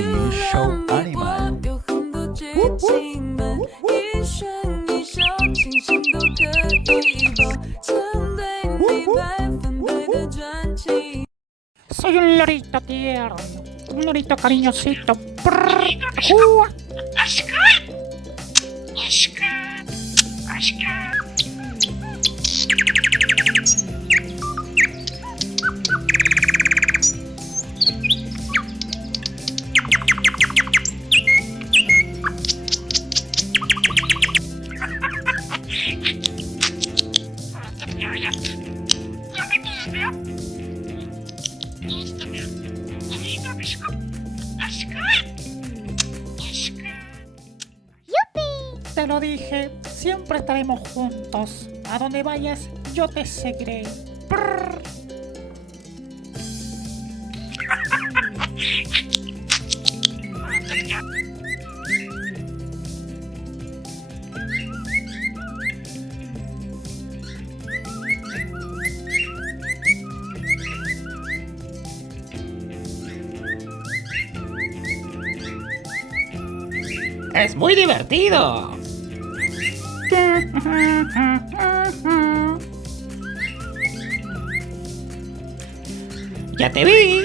迷手 Animal。有很多剧情们，一颦一笑，清醒都可以抱，曾对你100%对的专情。 Soy un lorito tierno, un lorito cariñosito. Prrr, ¡Ua! Te lo dije, siempre estaremos juntos. A donde vayas, yo te seguiré. Prrr. ¡Es muy divertido! ¡Ya te vi!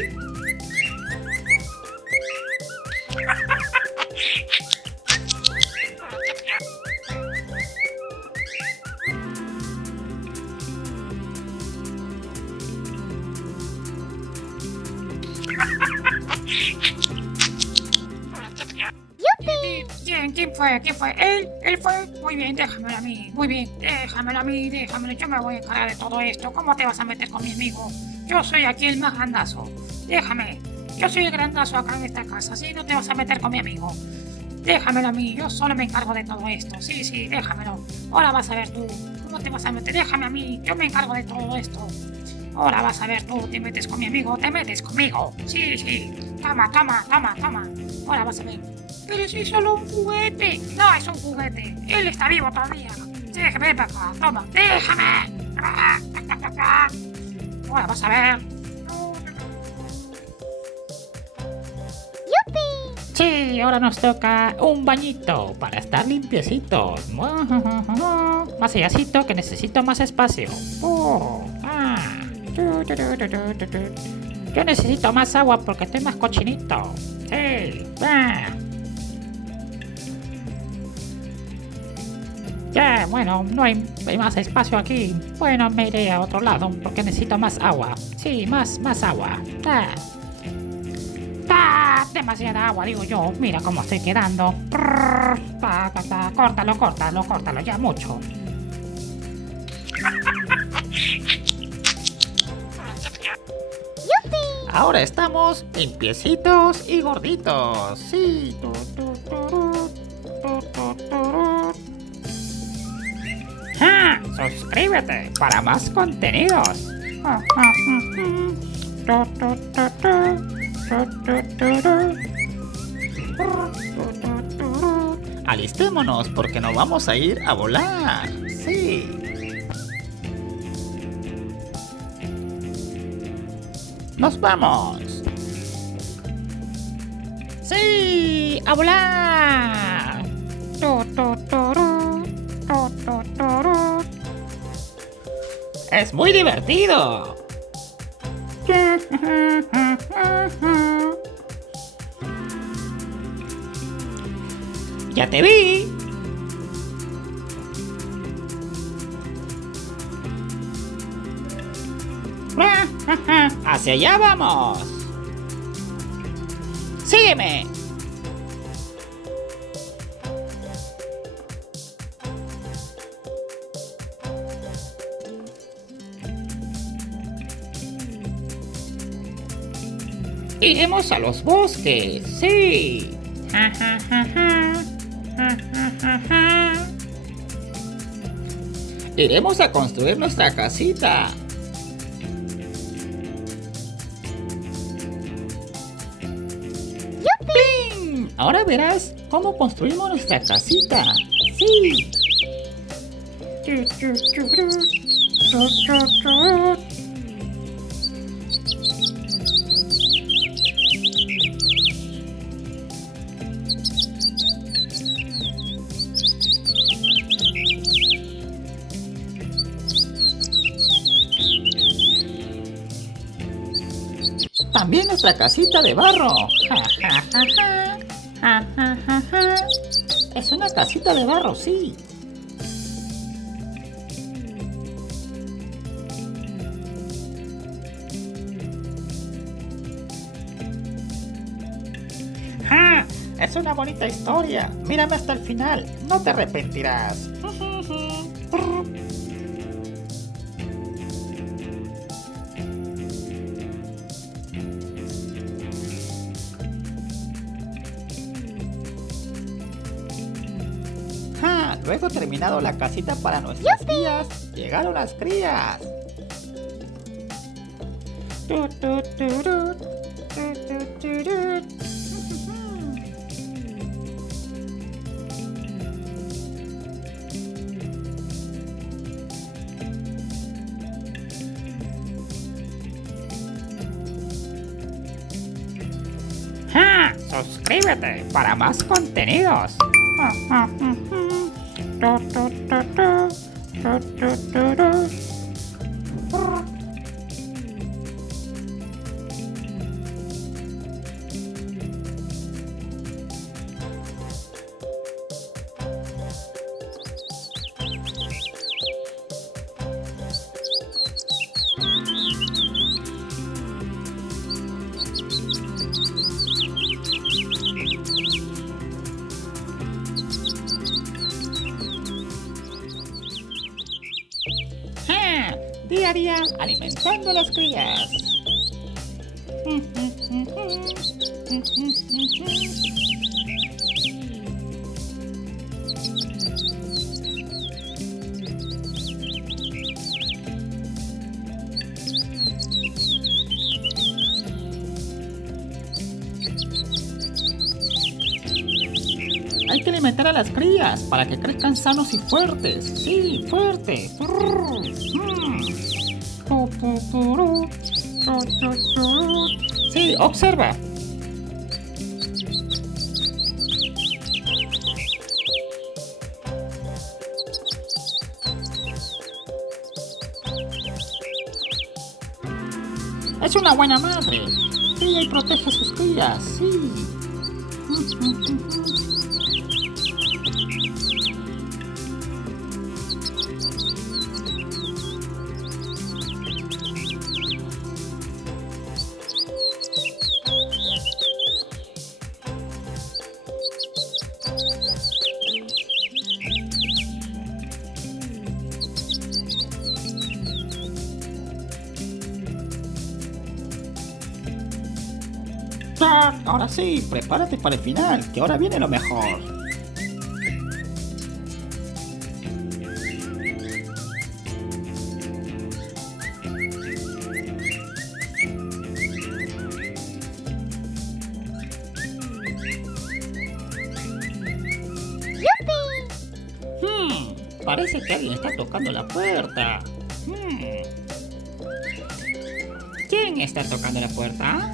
¿Quién fue? ¿Quién fue? ¿Él fue? Muy bien, déjamelo a mí. Muy bien, déjamelo a mí, déjamelo. Yo me voy a encargar de todo esto. ¿Cómo te vas a meter con mi amigo? Yo soy aquí el más grandazo. Déjame. Yo soy el grandazo acá en esta casa. ¿Sí? No te vas a meter con mi amigo. Déjamelo a mí. Yo solo me encargo de todo esto. Sí, déjamelo. Ahora vas a ver tú. ¿Cómo te vas a meter? Déjame a mí. Yo me encargo de todo esto. Ahora vas a ver tú. Te metes con mi amigo. Te metes conmigo. Sí. Toma. Ahora vas a ver. Pero si es solo un juguete. No es un juguete. Él está vivo todavía. Déjame para acá. Toma. Déjame. Ahora vas a ver. ¡Yupi! Sí, ahora nos toca un bañito para estar limpiecitos. Más allácito que necesito más espacio. Yo necesito más agua porque estoy más cochinito. Sí. Ya, bueno, no hay más espacio aquí. Bueno, me iré a otro lado porque necesito más agua. Sí, más agua. Demasiada agua, digo yo. Mira cómo estoy quedando. Córtalo, ya mucho. Ahora estamos limpiecitos y gorditos. Sí. Suscríbete para más contenidos. Alistémonos porque nos vamos a ir a volar. Sí. ¡Nos vamos! ¡Sí! ¡A volar! ¡Es muy divertido! ¡Ya te vi! ¡Hacia allá vamos! ¡Sígueme! Iremos a los bosques, sí. Iremos a construir nuestra casita. ¡Pling! Ahora verás cómo construimos nuestra casita. Sí. también nuestra casita de barro. Ja, ja, ja, ja. Ja, ja, ja, ja. Es una casita de barro, sí. ¡Ja! Es una bonita historia. Mírame hasta el final. No te arrepentirás. ¡Ja! Luego terminado la casita para nuestras crías, llegaron las crías. Tu, tu, turut, tu, tu, turut. ¡Ja! Suscríbete para más contenidos. Tu, tu, tu, tu, tu, tu, tu. Día a día alimentando a las crías. Hay que alimentar a las crías para que crezcan sanos y fuertes. Sí, fuertes. Sí, observa. Es una buena madre. Ella y protege a sus crías. Sí. Ahora sí, prepárate para el final, que ahora viene lo mejor. Parece que alguien está tocando la puerta. ¿Quién está tocando la puerta?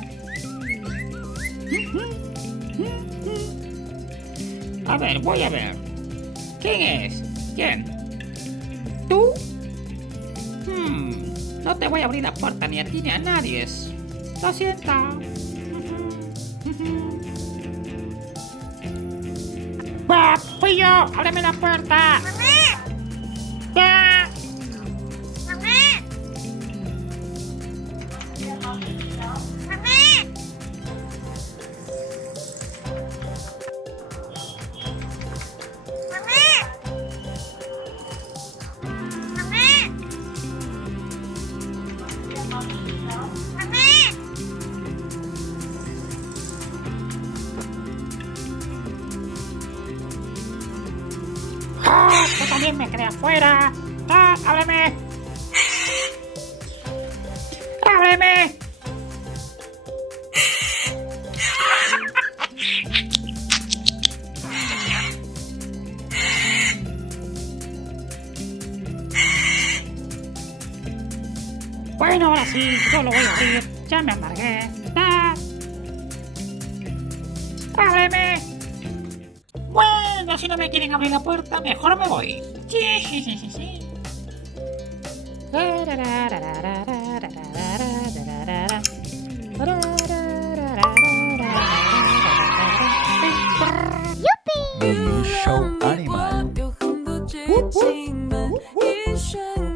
A ver, voy a ver. ¿Quién es? ¿Quién? ¿Tú? No te voy a abrir la puerta ni a ti ni a nadie. Lo siento. ¡Bah! ¡Fui yo! ¡Ábreme la puerta! ¡Ya! ¡Ah! ¡Tú también me creas afuera! ¡Ah! ¡Ábreme! ¡Ábreme! Bueno, ahora sí, yo lo voy a abrir. Ya me amargué. ¡Ah! ¡Ábreme! Bueno, si no me quieren abrir la puerta, mejor me voy. Sí. show 让你我 animal. 有很多剧情们一生